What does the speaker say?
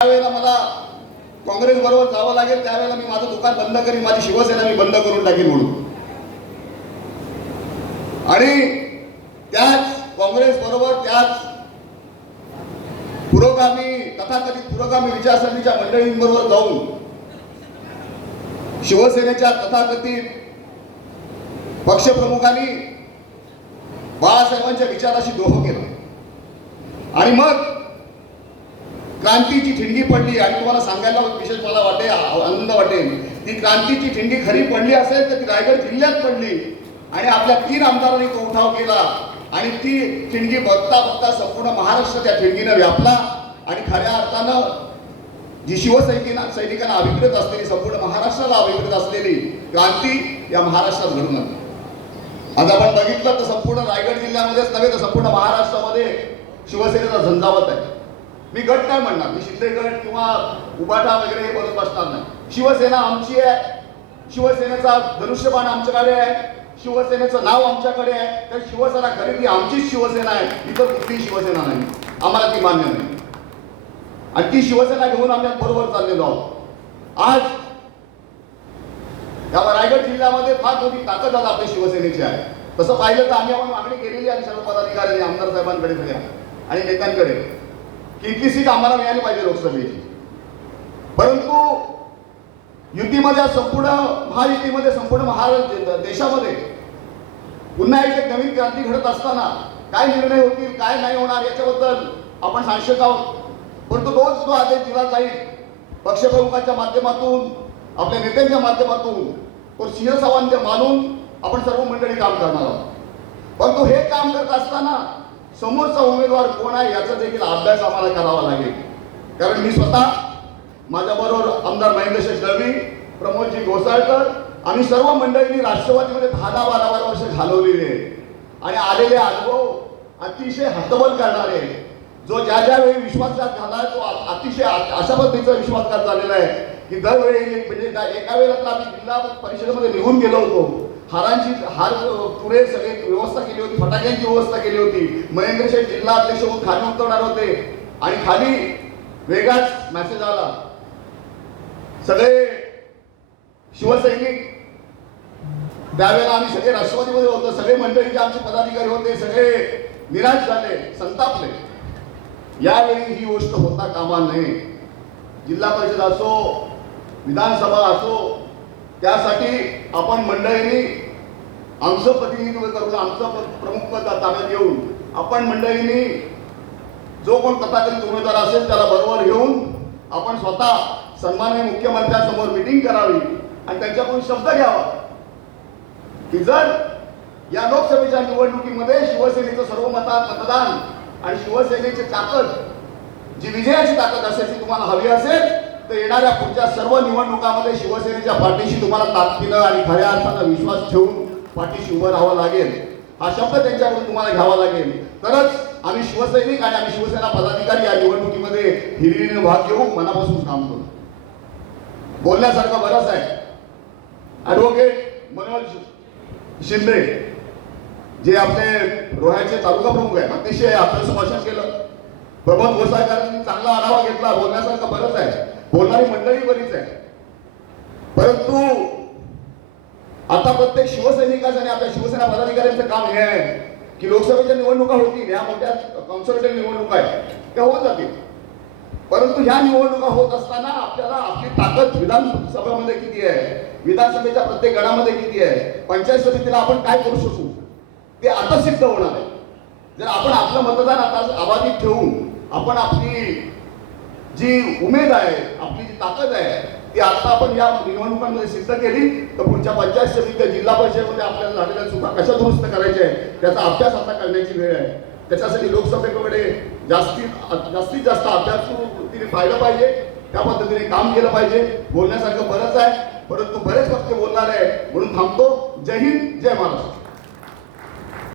त्यावेळेला मला काँग्रेस बरोबर जावं लागेल, त्यावेळेला मी माझं दुकान बंद करीन, माझी शिवसेना मी बंद करून टाकीन म्हणून. आणि त्याच काँग्रेस बरोबर त्याच पुरोगामी तथाकथित पुरोगामी विचारसरणीच्या मंडळींबरोबर जाऊन शिवसेनेच्या तथाकथित पक्षप्रमुखांनी बाळासाहेबांच्या विचाराशी द्रोह केला आणि मग क्रांतीची ठिणगी पडली. आणि तुम्हाला सांगायला विशेष मला वाटेल, आनंद वाटेल, ती क्रांतीची ठिणगी खरी पडली असेल तर ती रायगड जिल्ह्यात पडली आणि आपल्या 3 आमदारांनी तो उठाव केला आणि ती ठिणगी बघता बघता संपूर्ण महाराष्ट्र त्या ठिणगीनं व्यापला आणि खऱ्या अर्थानं जी सैनिकांना अभिप्रेत असलेली, संपूर्ण महाराष्ट्राला अभिप्रेत असलेली क्रांती या महाराष्ट्रात घडून आली. आज आपण बघितलं तर संपूर्ण रायगड जिल्ह्यामध्येच नव्हे तर संपूर्ण महाराष्ट्रामध्ये शिवसेनेचा झंझावत आहे. मी गट काय म्हणणार, मी शिंदे गट किंवा उबाटा वगैरे हे बोलत बसणार नाही. शिवसेना आमची आहे, शिवसेनेचा धनुष्यबाण आमच्याकडे आहे, शिवसेनेचं नाव आमच्याकडे आहे. तर शिवसेना खरी ती आमचीच शिवसेना आहे, इतर कुठलीही शिवसेना नाही, आम्हाला ती मान्य नाही. आणि ती शिवसेना घेऊन आम्ही बरोबर चाललेलो आहोत. आज या रायगड जिल्ह्यामध्ये फार मोठी ताकद आज आपल्या शिवसेनेची आहे. तसं पाहिलं तर आम्ही आपण मागणी केलेली आहे सर्व पदाधिकारी आमदार साहेबांकडे सगळ्या आणि नेत्यांकडे की इतकी सीट आम्हाला मिळाली पाहिजे लोकसभेची. परंतु युतीमध्ये संपूर्ण महायुतीमध्ये संपूर्ण महाराष्ट्र देशामध्ये पुन्हा एक नवीन क्रांती घडत असताना काय निर्णय होतील काय नाही होणार याच्याबद्दल आपण साक्षर आहोत. परंतु तोच जो आदेश दिला जाईल पक्षप्रमुखांच्या माध्यमातून, आपल्या नेत्यांच्या माध्यमातून, सिंहसवांचे मानून आपण सर्व मंडळी काम करणार आहोत. परंतु हे काम करत असताना समोरचा उमेदवार कोण आहे याचा देखील अभ्यास आम्हाला करावा लागेल. कारण मी स्वतः माझ्याबरोबर आमदार महेंद्रशेठ दळवी, प्रमोदजी घोसाळकर, आम्ही सर्व मंडळींनी राष्ट्रवादीमध्ये 10-12 वर्ष घालवलेली आहे आणि आलेले अनुभव अतिशय हतबल करणारे, जो ज्या ज्या वेळी विश्वासघात झाला तो अतिशय अशा पद्धतीचा विश्वासघात झालेला आहे की दरवेळी म्हणजे एका वेळेला तर आम्ही जिल्हा परिषदेमध्ये निघून गेलो होतो. हार पुढे सगळी व्यवस्था केली होती, फटाक्यांची व्यवस्था केली होती. महेंद्रशेठ जिल्हा अध्यक्ष होऊन खाली उतरणार होते आणि खाली वेगळाच मेसेज आला. सगळे शिवसैनिक त्यावेळेला आम्ही सगळे राष्ट्रवादीमध्ये होतो, सगळे मंडळीचे आमचे पदाधिकारी होते, सगळे निराश झाले, संतापले. यावेळी ही गोष्ट होता कामा नये. जिल्हा परिषद असो, विधानसभा असो, त्यासाठी आपण मंडळींनी आमचं प्रतिनिधित्व करून आमचं प्रमुख पद ताब्यात घेऊन आपण मंडळींनी जो कोण तथाकथित उमेदवार असेल त्याला बरोबर घेऊन आपण स्वतः सन्माननीय मुख्यमंत्र्यांसमोर मीटिंग करावी आणि त्यांच्याकडून शब्द घ्यावा की जर या लोकसभेच्या निवडणुकीमध्ये शिवसेनेचं सर्व मतदान आणि शिवसेनेची ताकद जी विजयाची ताकद असेल ती तुम्हाला हवी असेल तर येणाऱ्या पुढच्या सर्व निवडणुकांमध्ये शिवसेनेच्या पाठीशी तुम्हाला ताकदीनं आणि खऱ्या अर्थानं विश्वास ठेवून पाठीशी उभं राहावं लागेल. हा शब्द त्यांच्याकडून तुम्हाला घ्यावा लागेल. तरच आम्ही शिवसैनिक आणि आम्ही शिवसेना पदाधिकारी या निवडणुकीमध्ये हिरिरीने भाग घेऊ, मनापासून काम करू. बोलण्यासारखं बरंच आहे. ॲडव्होकेट मनोज शिंदे जे आपले रोह्याचे तालुका प्रमुख आहे, अतिशय आपलं संभाषण केलं. प्रमोद घोसाळकरांनी चांगला आढावा घेतला. बोलण्यासारखं बरंच आहे, बोलणारी मंडळी बरीच आहे. परंतु आता प्रत्येक शिवसैनिकाचं आणि आपल्या शिवसेना पदाधिकाऱ्यांचं काम हे आहे की लोकसभेच्या निवडणुका होतील, ह्या मोठ्या कॉन्सर्वेटिव्ह निवडणुका आहेत त्या होत जातील. परंतु ह्या निवडणुका होत असताना आपल्याला आपली ताकद विधानसभेमध्ये किती आहे, विधानसभेच्या प्रत्येक गणामध्ये किती आहे, पंचायत समितीला आपण काय करू शकू ते आता सिद्ध होणार आहे. जर आपण आपलं मतदान आता अबाधित ठेवून आपण आपली जी उमेद आहे, आपली जी ताकद आहे ती आता आपण या निवडणुकांमध्ये सिद्ध केली तर पुढच्या पंचायत समिती, जिल्हा परिषदेमध्ये आपल्याला झालेल्या चुका कशा दुरुस्त करायच्या आहे त्याचा अभ्यास आता करण्याची वेळ आहे. त्याच्यासाठी लोकसभेकडे जास्तीत जास्त अभ्यासूने पाहिलं पाहिजे, त्या पद्धतीने काम केलं पाहिजे. बोलण्यासारखं बरंच आहे, परंतु बरेच वक्ते बोलणार आहे म्हणून थांबतो. जय हिंद, जय महाराष्ट्र.